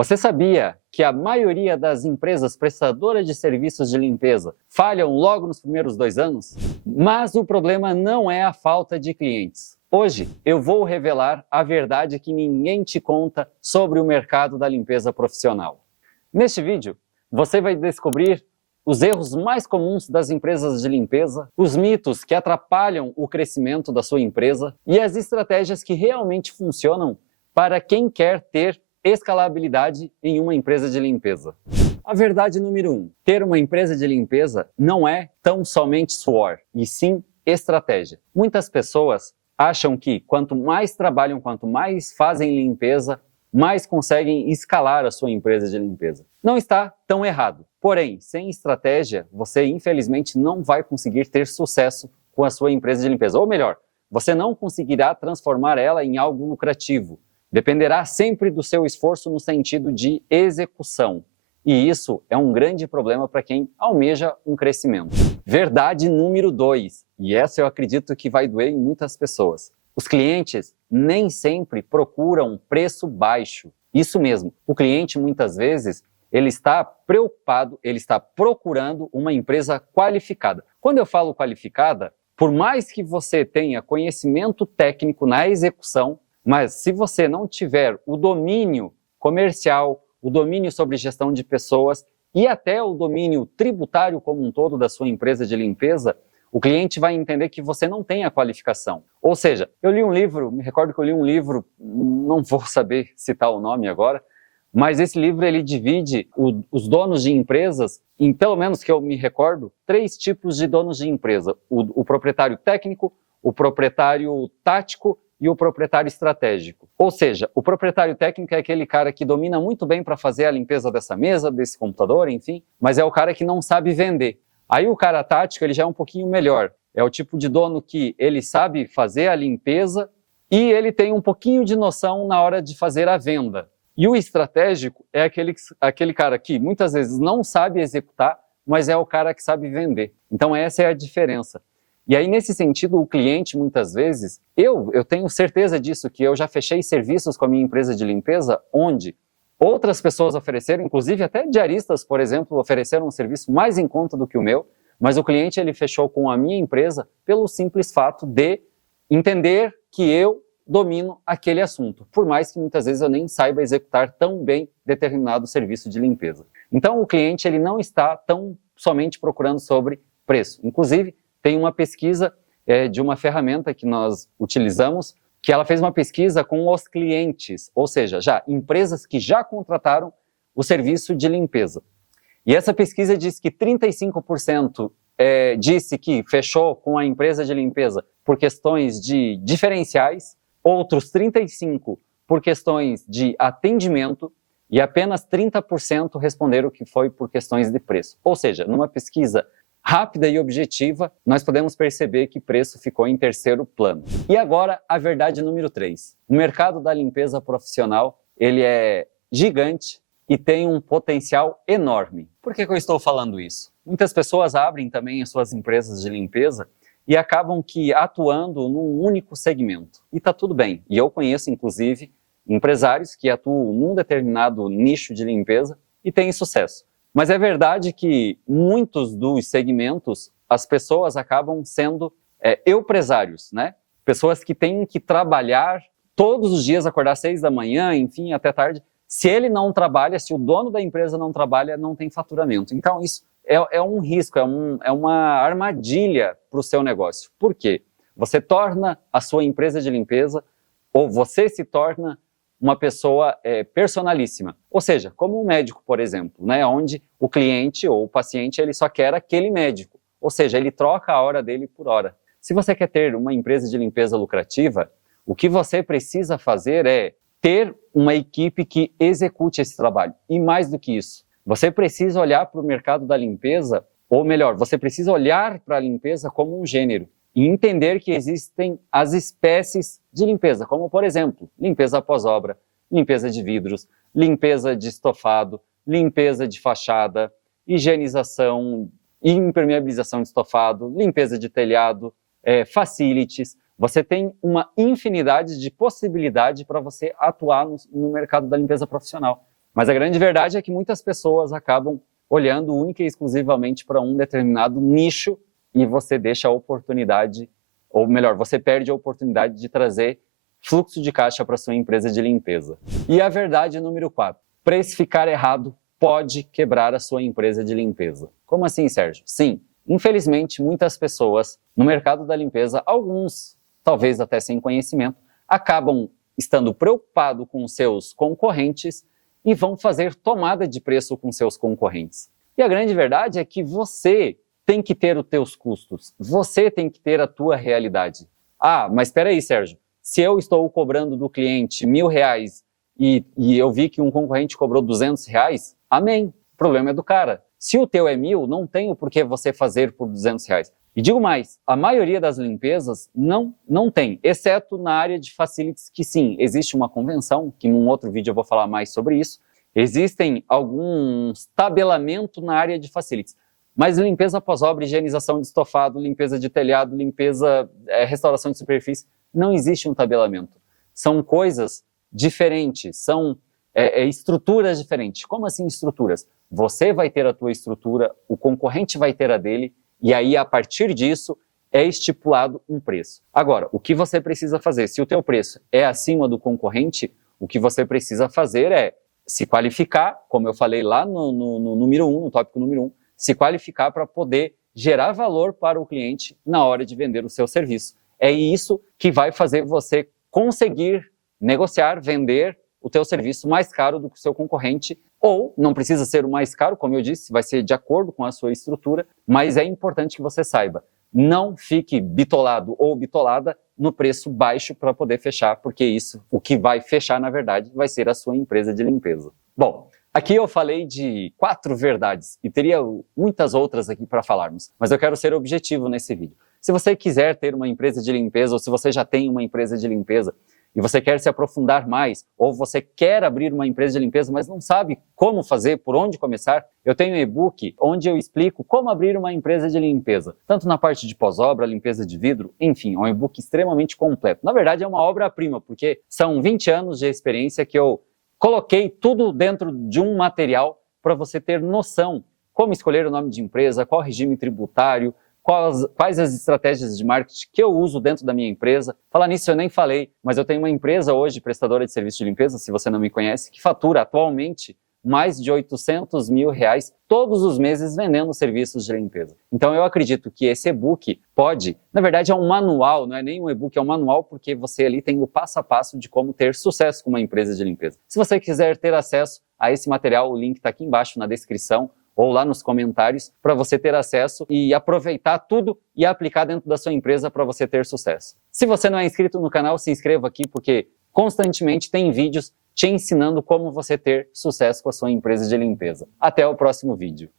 Você sabia que a maioria das empresas prestadoras de serviços de limpeza falham logo nos primeiros 2 anos? Mas o problema não é a falta de clientes. Hoje eu vou revelar a verdade que ninguém te conta sobre o mercado da limpeza profissional. Neste vídeo, você vai descobrir os erros mais comuns das empresas de limpeza, os mitos que atrapalham o crescimento da sua empresa e as estratégias que realmente funcionam para quem quer ter escalabilidade em uma empresa de limpeza. A verdade número 1, ter uma empresa de limpeza não é tão somente suor, e sim estratégia. Muitas pessoas acham que quanto mais trabalham, quanto mais fazem limpeza, mais conseguem escalar a sua empresa de limpeza. Não está tão errado. Porém, sem estratégia, você infelizmente não vai conseguir ter sucesso com a sua empresa de limpeza. Ou melhor, você não conseguirá transformar ela em algo lucrativo. Dependerá sempre do seu esforço no sentido de execução. E isso é um grande problema para quem almeja um crescimento. Verdade número 2, e essa eu acredito que vai doer em muitas pessoas. Os clientes nem sempre procuram preço baixo. Isso mesmo, o cliente muitas vezes ele está preocupado, ele está procurando uma empresa qualificada. Quando eu falo qualificada, por mais que você tenha conhecimento técnico na execução, mas se você não tiver o domínio comercial, o domínio sobre gestão de pessoas e até o domínio tributário como um todo da sua empresa de limpeza, o cliente vai entender que você não tem a qualificação. Ou seja, eu li um livro, me recordo que eu li um livro, não vou saber citar o nome agora, mas esse livro ele divide os donos de empresas em, pelo menos que eu me recordo, 3 tipos de donos de empresa. O proprietário técnico, o proprietário tático e o proprietário estratégico. Ou seja, o proprietário técnico é aquele cara que domina muito bem para fazer a limpeza dessa mesa, desse computador, enfim, mas é o cara que não sabe vender. Aí o cara tático ele já é um pouquinho melhor. É o tipo de dono que ele sabe fazer a limpeza e ele tem um pouquinho de noção na hora de fazer a venda. E o estratégico é aquele cara que muitas vezes não sabe executar, mas é o cara que sabe vender. Então essa é a diferença. E aí, nesse sentido, o cliente, muitas vezes, eu tenho certeza disso, que eu já fechei serviços com a minha empresa de limpeza, onde outras pessoas ofereceram, inclusive até diaristas, por exemplo, ofereceram um serviço mais em conta do que o meu, mas o cliente ele fechou com a minha empresa pelo simples fato de entender que eu domino aquele assunto, por mais que muitas vezes eu nem saiba executar tão bem determinado serviço de limpeza. Então, o cliente ele não está tão somente procurando sobre preço. Inclusive, tem uma pesquisa de uma ferramenta que nós utilizamos, que ela fez uma pesquisa com os clientes, ou seja, já empresas que já contrataram o serviço de limpeza. E essa pesquisa diz que 35% disse que fechou com a empresa de limpeza por questões de diferenciais, outros 35% por questões de atendimento e apenas 30% responderam que foi por questões de preço. Ou seja, numa pesquisa rápida e objetiva, nós podemos perceber que preço ficou em terceiro plano. E agora, a verdade número 3. O mercado da limpeza profissional, ele é gigante e tem um potencial enorme. Por que eu estou falando isso? Muitas pessoas abrem também as suas empresas de limpeza e acabam que atuando num único segmento. E está tudo bem. E eu conheço, inclusive, empresários que atuam num determinado nicho de limpeza e têm sucesso. Mas é verdade que muitos dos segmentos, as pessoas acabam sendo empresários, né? Pessoas que têm que trabalhar todos os dias, acordar às 6 da manhã, enfim, até tarde. Se ele não trabalha, se o dono da empresa não trabalha, não tem faturamento. Então, isso é um risco, é uma armadilha para o seu negócio. Por quê? Você torna a sua empresa de limpeza, ou você se torna uma pessoa personalíssima. Ou seja, como um médico, por exemplo, né, onde o cliente ou o paciente ele só quer aquele médico. Ou seja, ele troca a hora dele por hora. Se você quer ter uma empresa de limpeza lucrativa, o que você precisa fazer é ter uma equipe que execute esse trabalho. E mais do que isso, você precisa olhar para o mercado da limpeza, ou melhor, você precisa olhar para a limpeza como um gênero. E entender que existem as espécies de limpeza, como, por exemplo, limpeza após obra, limpeza de vidros, limpeza de estofado, limpeza de fachada, higienização e impermeabilização de estofado, limpeza de telhado, facilities. Você tem uma infinidade de possibilidades para você atuar no mercado da limpeza profissional. Mas a grande verdade é que muitas pessoas acabam olhando única e exclusivamente para um determinado nicho e você deixa a oportunidade, ou melhor, você perde a oportunidade de trazer fluxo de caixa para sua empresa de limpeza. E a verdade número 4, precificar errado pode quebrar a sua empresa de limpeza. Como assim, Sérgio? Sim, infelizmente muitas pessoas no mercado da limpeza, alguns talvez até sem conhecimento, acabam estando preocupados com seus concorrentes e vão fazer tomada de preço com seus concorrentes. E a grande verdade é que você tem que ter os teus custos, você tem que ter a tua realidade. Ah, mas espera aí, Sérgio, se eu estou cobrando do cliente R$1.000 e eu vi que um concorrente cobrou R$200, amém, o problema é do cara. Se o teu é 1.000, não tem o porquê você fazer por R$200. E digo mais, a maioria das limpezas não tem, exceto na área de facilities, que sim, existe uma convenção, que num outro vídeo eu vou falar mais sobre isso. Existem alguns tabelamentos na área de facilities, mas limpeza pós-obra, higienização de estofado, limpeza de telhado, limpeza, restauração de superfície, não existe um tabelamento. São coisas diferentes, são estruturas diferentes. Como assim estruturas? Você vai ter a tua estrutura, o concorrente vai ter a dele, e aí, a partir disso, é estipulado um preço. Agora, o que você precisa fazer? Se o teu preço é acima do concorrente, o que você precisa fazer é se qualificar, como eu falei lá no número 1, no tópico número 1, se qualificar para poder gerar valor para o cliente na hora de vender o seu serviço. É isso que vai fazer você conseguir negociar, vender o teu serviço mais caro do que o seu concorrente, ou não precisa ser o mais caro, como eu disse, vai ser de acordo com a sua estrutura, mas é importante que você saiba, não fique bitolado ou bitolada no preço baixo para poder fechar, porque isso, o que vai fechar, na verdade, vai ser a sua empresa de limpeza. Bom, aqui eu falei de 4 verdades e teria muitas outras aqui para falarmos, mas eu quero ser objetivo nesse vídeo. Se você quiser ter uma empresa de limpeza ou se você já tem uma empresa de limpeza, e você quer se aprofundar mais, ou você quer abrir uma empresa de limpeza, mas não sabe como fazer, por onde começar, eu tenho um e-book onde eu explico como abrir uma empresa de limpeza, tanto na parte de pós-obra, limpeza de vidro, enfim, é um e-book extremamente completo. Na verdade, é uma obra-prima, porque são 20 anos de experiência que eu coloquei tudo dentro de um material para você ter noção como escolher o nome de empresa, qual regime tributário, quais as estratégias de marketing que eu uso dentro da minha empresa. Falar nisso eu nem falei, mas eu tenho uma empresa hoje, prestadora de serviço de limpeza, se você não me conhece, que fatura atualmente mais de R$800 mil todos os meses vendendo serviços de limpeza. Então eu acredito que esse e-book pode, na verdade é um manual, não é nem um e-book, é um manual, porque você ali tem o passo a passo de como ter sucesso com uma empresa de limpeza. Se você quiser ter acesso a esse material, o link está aqui embaixo na descrição, ou lá nos comentários, para você ter acesso e aproveitar tudo e aplicar dentro da sua empresa para você ter sucesso. Se você não é inscrito no canal, se inscreva aqui, porque constantemente tem vídeos te ensinando como você ter sucesso com a sua empresa de limpeza. Até o próximo vídeo.